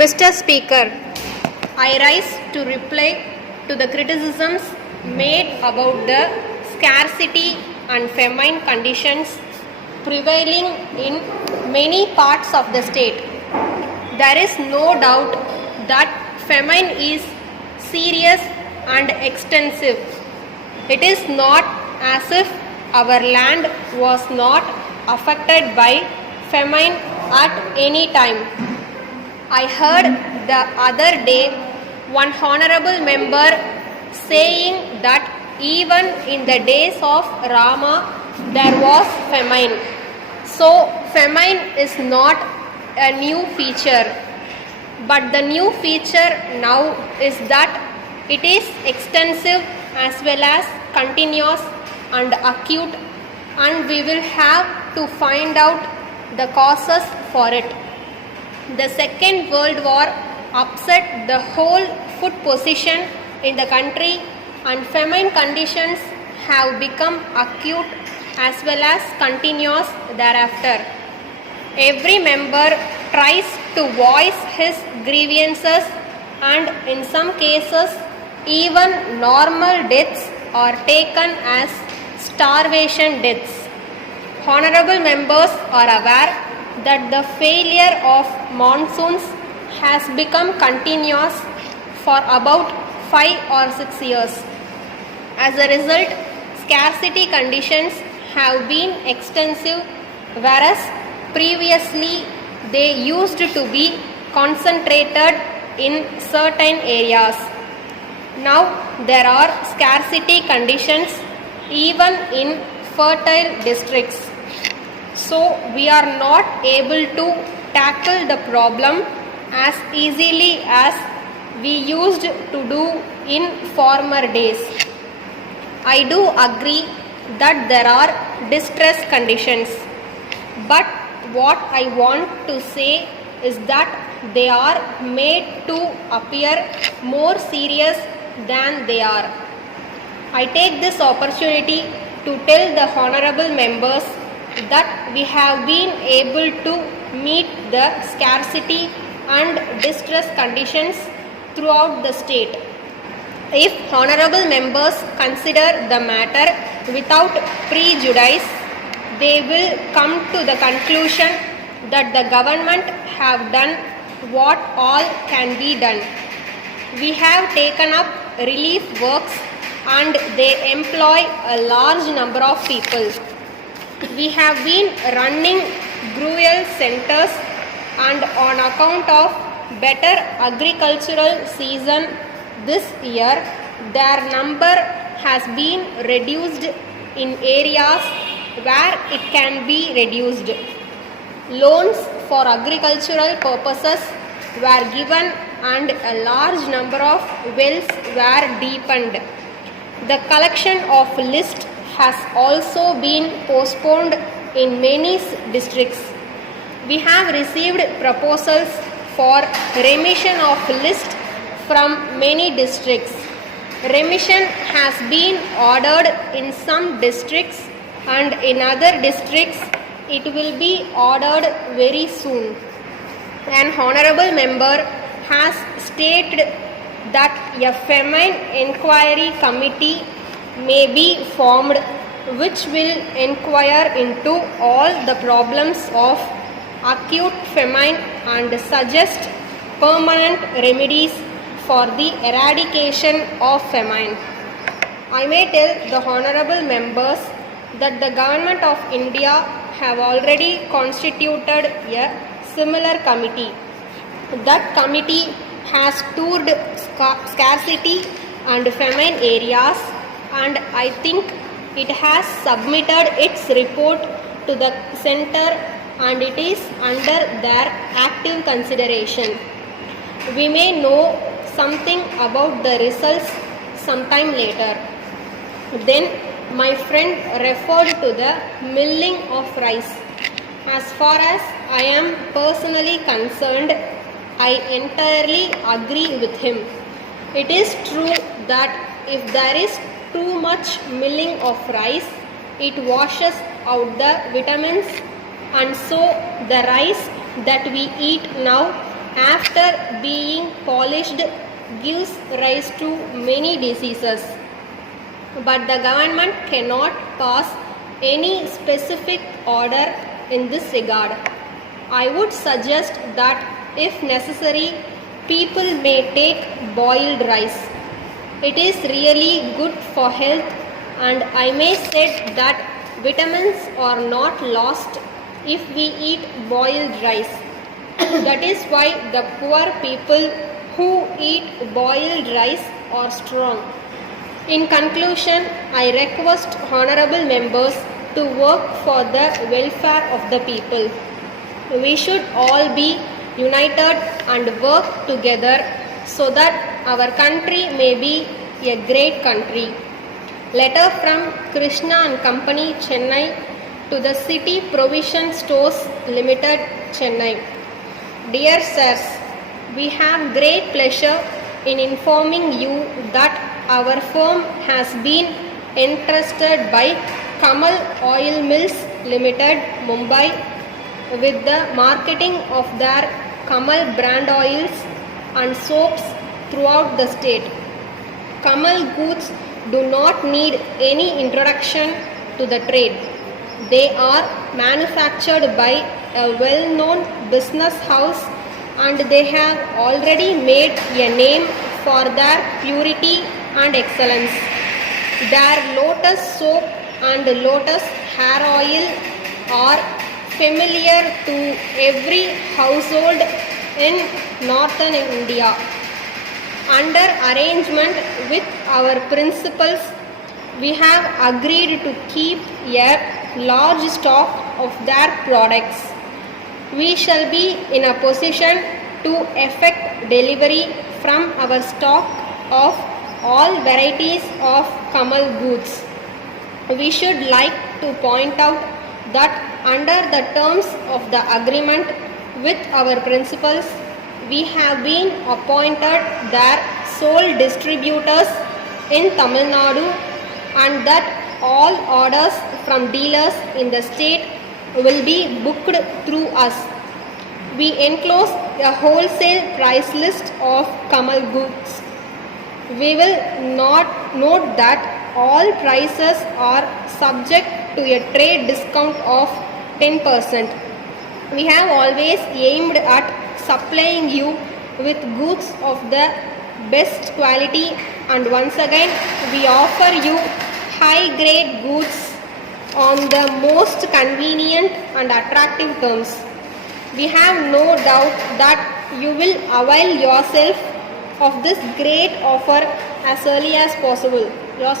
Mr. Speaker, I rise to reply to the criticisms made about the scarcity and famine conditions prevailing in many parts of the state. There is no doubt that famine is serious and extensive. It is not as if our land was not affected by famine at any time. I heard the other day one honorable member saying that even in the days of Rama there was famine. So famine is not a new feature, but the new feature now is that it is extensive as well as continuous and acute, and we will have to find out the causes for it. The Second World War upset the whole food position in the country, and famine conditions have become acute as well as continuous thereafter. Every member tries to voice his grievances, and in some cases even normal deaths are taken as starvation deaths. Honorable members are aware that the failure of monsoons has become continuous for about 5 or 6 years. As a result, scarcity conditions have been extensive, whereas previously they used to be concentrated in certain areas. Now there are scarcity conditions even in fertile districts. So we are not able to tackle the problem as easily as we used to do in former days. I do agree that there are distress conditions, but what I want to say is that they are made to appear more serious than they are. I take this opportunity to tell the honorable members that we have been able to meet the scarcity and distress conditions throughout the state. If honorable members consider the matter without prejudice, they will come to the conclusion that the government have done what all can be done. We have taken up relief works and they employ a large number of people. We have been running gruel centers, and on account of better agricultural season this year, their number has been reduced in areas where it can be reduced. Loans for agricultural purposes were given and a large number of wells were deepened. The collection of list has also been postponed in many districts. We have received proposals for remission of list from many districts. Remission has been ordered in some districts, and in other districts it will be ordered very soon. An honorable member has stated that a famine inquiry committee may be formed which will inquire into all the problems of acute famine and suggest permanent remedies for the eradication of famine. I may tell the honorable members that the government of India have already constituted a similar committee. That committee has toured scarcity and famine areas, and I think it has submitted its report to the center and it is under their active consideration. We may know something about the results sometime later. Then my friend referred to the milling of rice. As far as I am personally concerned, I entirely agree with him. It is true that if there is too much milling of rice, it washes out the vitamins, and so the rice that we eat now after being polished gives rise to many diseases. But the government cannot pass any specific order in this regard. I would suggest that if necessary, people may take boiled rice. It is really good for health, and I may say that vitamins are not lost if we eat boiled rice. That is why the poor people who eat boiled rice are strong. In conclusion, I request honorable members to work for the welfare of the people. We should all be united and work together so that our country may be a great country. Letter from Krishna and Company, Chennai, to the City Provision Stores Limited, Chennai. Dear sirs, we have great pleasure in informing you that our firm has been entrusted by Kamal Oil Mills Limited, Mumbai, with the marketing of their Kamal brand oils and soaps throughout the state. Kamal goods do not need any introduction to the trade. They are manufactured by a well-known business house, and they have already made a name for their purity and excellence. Their lotus soap and lotus hair oil are familiar to every household in northern India. Under arrangement with our principals, we have agreed to keep a large stock of their products. We shall be in a position to effect delivery from our stock of all varieties of Kamal goods. We should like to point out that under the terms of the agreement with our principals, we have been appointed their sole distributors in Tamil Nadu, and that all orders from dealers in the state will be booked through us. We enclose a wholesale price list of Kamal goods. We will not note that all prices are subject to a trade discount of 10%. We have always aimed at supplying you with goods of the best quality, and once again we offer you high grade goods on the most convenient and attractive terms. We have no doubt that you will avail yourself of this great offer as early as possible. Yours